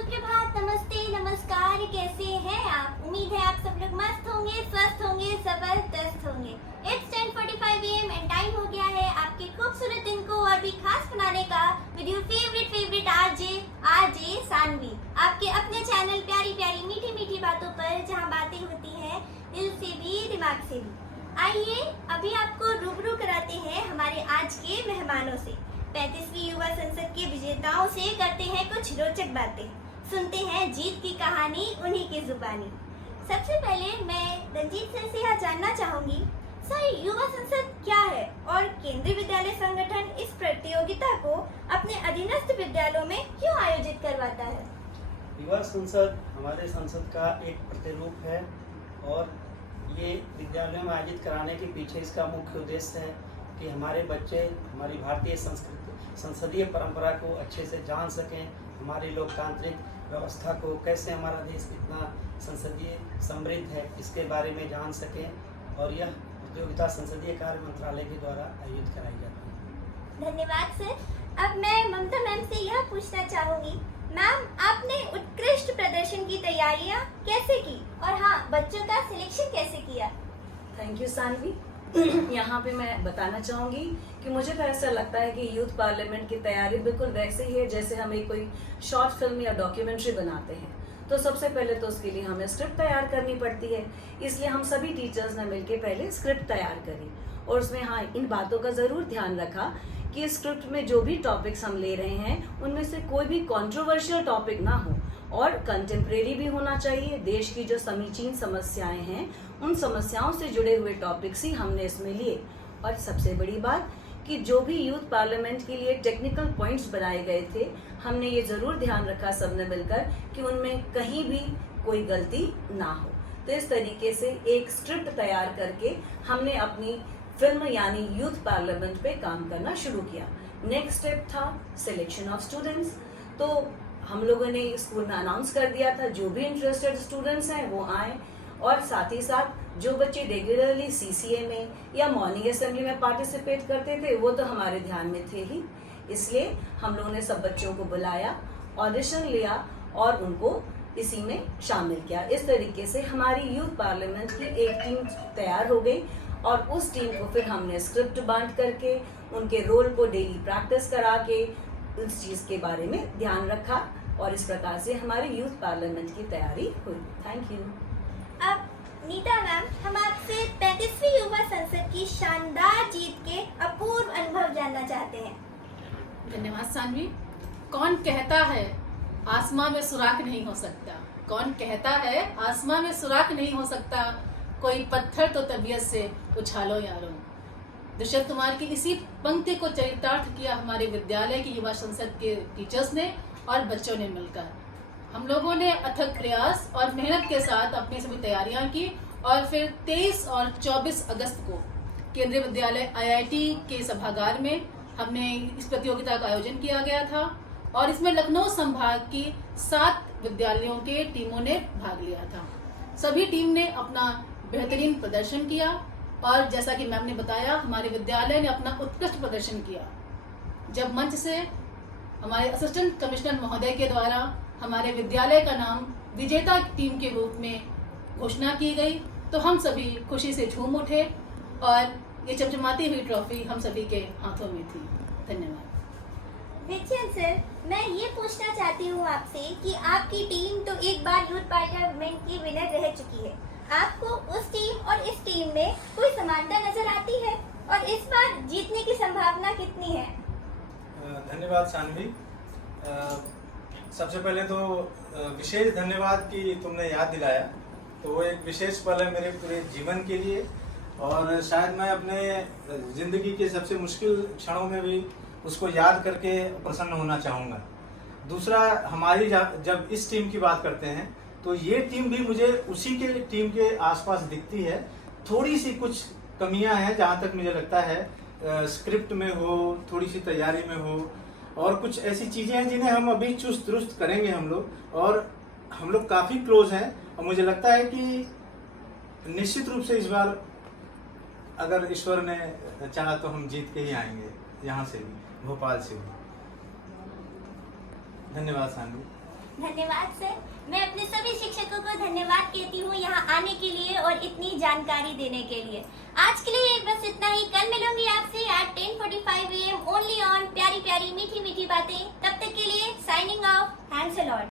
सुप्रभात, नमस्ते, नमस्कार। कैसे हैं आप? उम्मीद है आप सब लोग मस्त होंगे, स्वस्थ होंगे, जबरदस्त होंगे। It's 10:45 AM एंड टाइम हो गया है आपके खूबसूरत दिन को और भी खास बनाने का with your favourite RJ Sanvi, आपके अपने चैनल प्यारी प्यारी मीठी मीठी बातों पर, जहां बातें होती हैं दिल से भी दिमाग से भी। आइए अभी आपको रूबरू कराते हैं हमारे आज के मेहमानों से। 35वीं युवा संसद के विजेताओं से करते हैं कुछ रोचक बातें, सुनते हैं जीत की कहानी उन्हीं की जुबानी। सबसे पहले मैं रंजीत सर से यह जानना चाहूंगी, सर युवा संसद क्या है और केंद्रीय विद्यालय संगठन इस प्रतियोगिता को अपने अधीनस्थ विद्यालयों में क्यों आयोजित करवाता है? युवा संसद हमारे संसद का एक प्रतिरूप है और ये विद्यालयों में आयोजित कराने के पीछे इसका मुख्य उद्देश्य है कि हमारे बच्चे हमारी भारतीय संसदीय परंपरा को अच्छे से जान सकें, हमारी लोकतांत्रिक व्यवस्था को, कैसे हमारा देश इतना संसदीय समृद्ध है, इसके बारे में जान सकें। और यह प्रतियोगिता संसदीय कार्य मंत्रालय के द्वारा आयोजित कराई जाती है। धन्यवाद सर। अब मैं ममता मैम से यह पूछना चाहूंगी, मैम आपने उत्कृष्ट प्रदर्शन की तैयारियां कैसे की और हाँ बच्चों का सिलेक्शन कैसे किया? Thank you Sanvi. यहाँ पे मैं बताना चाहूँगी कि मुझे तो ऐसा लगता है कि यूथ पार्लियामेंट की तैयारी बिल्कुल वैसे ही है जैसे हम एक कोई शॉर्ट फिल्म या डॉक्यूमेंट्री बनाते हैं। तो सबसे पहले तो उसके लिए हमें स्क्रिप्ट तैयार करनी पड़ती है, इसलिए हम सभी टीचर्स ने मिलकर पहले स्क्रिप्ट तैयार करी और उसमें हाँ इन बातों का ज़रूर ध्यान रखा कि स्क्रिप्ट में जो भी टॉपिक्स हम ले रहे हैं उनमें से कोई भी कंट्रोवर्शियल टॉपिक ना हो और कंटेम्प्रेरी भी होना चाहिए। देश की जो समीचीन समस्याएं हैं उन समस्याओं से जुड़े हुए टॉपिक्स ही हमने इसमें लिए। और सबसे बड़ी बात कि जो भी यूथ पार्लियामेंट के लिए टेक्निकल पॉइंट्स बनाए गए थे, हमने ये जरूर ध्यान रखा सबने मिलकर कि उनमें कहीं भी कोई गलती ना हो। तो इस तरीके से एक स्क्रिप्ट तैयार करके हमने अपनी फिल्म यानी यूथ पार्लियामेंट पे काम करना शुरू किया। नेक्स्ट स्टेप था सिलेक्शन ऑफ स्टूडेंट्स। तो हम लोगों ने स्कूल में अनाउंस कर दिया था जो भी इंटरेस्टेड स्टूडेंट्स हैं वो आए और साथ ही साथ जो बच्चे रेगुलरली सीसीए में या मॉर्निंग असेंबली में पार्टिसिपेट करते थे वो तो हमारे ध्यान में थे ही, इसलिए हम लोगों ने सब बच्चों को बुलाया, ऑडिशन लिया और उनको इसी में शामिल किया। इस तरीके से हमारी यूथ पार्लियामेंट की एक टीम तैयार हो गई और उस टीम को फिर हमने स्क्रिप्ट बांट करके उनके रोल को डेली प्रैक्टिस करा के उस चीज के बारे में ध्यान रखा और इस प्रकार से हमारी यूथ पार्लियामेंट की तैयारी हुई। Thank you. अब नीता मैम, हम आपसे 35वीं युवा संसद की शानदार जीत के अपूर्व अनुभव जानना चाहते हैं। धन्यवाद सानवी। कौन कहता है आसमां में सुराख नहीं हो सकता? कौन कहता है आसमां में सुराख नहीं हो सकता? कोई पत्थर तो तबीयत से उछालो यारो। दुष्यंत कुमार की इसी पंक्ति को चरितार्थ किया हमारे विद्यालय की युवा संसद के टीचर्स ने और बच्चों ने मिलकर। हम लोगों ने अथक प्रयास और मेहनत के साथ अपनी सभी तैयारियां की और फिर 23 और 24 अगस्त को केंद्रीय विद्यालय आईआईटी के सभागार में हमने इस प्रतियोगिता का आयोजन किया गया था और इसमें लखनऊ संभाग की 7 विद्यालयों के टीमों ने भाग लिया था। सभी टीम ने अपना बेहतरीन प्रदर्शन किया और जैसा कि मैम ने बताया हमारे विद्यालय ने अपना उत्कृष्ट प्रदर्शन किया। जब मंच से हमारे असिस्टेंट कमिश्नर महोदय के द्वारा हमारे विद्यालय का नाम विजेता टीम के रूप में घोषणा की गई तो हम सभी खुशी से झूम उठे और ये चमचमाती हुई ट्रॉफी हम सभी के हाथों में थी। धन्यवाद। विजयन सर, मैं ये पूछना चाहती हूँ आपसे कि आपकी टीम तो एक बार यूथ पार्लियामेंट की विनर रह चुकी है, आपको उस टीम और इस टीम में कोई समानता नजर आती है और इस बार जीतने की संभावना कितनी है? धन्यवाद सानवी। सबसे पहले तो विशेष धन्यवाद कि तुमने याद दिलाया, तो वो एक विशेष पल है मेरे पूरे जीवन के लिए और शायद मैं अपने जिंदगी के सबसे मुश्किल क्षणों में भी उसको याद करके प्रसन्न होना चाहूँगा। दूसरा, हमारी जब इस टीम की बात करते हैं तो ये टीम भी मुझे उसी के टीम के आसपास दिखती है। थोड़ी सी कुछ कमियां हैं जहाँ तक मुझे लगता है, स्क्रिप्ट में हो, थोड़ी सी तैयारी में हो और कुछ ऐसी चीज़ें हैं जिन्हें हम अभी चुस्त दुरुस्त करेंगे हम लोग। और हम लोग काफ़ी क्लोज हैं और मुझे लगता है कि निश्चित रूप से इस बार अगर ईश्वर ने चाहा तो हम जीत के ही आएंगे, यहाँ से भी, भोपाल से भी। धन्यवाद सानू। धन्यवाद सर। मैं अपने सभी शिक्षकों को धन्यवाद कहती हूँ यहाँ आने के लिए और इतनी जानकारी देने के लिए। आज के लिए बस इतना ही। कल मिलूंगी आपसे एट 10:45 AM ओनली ऑन प्यारी प्यारी मीठी मीठी बातें। तब तक के लिए signing off. Thanks a lot.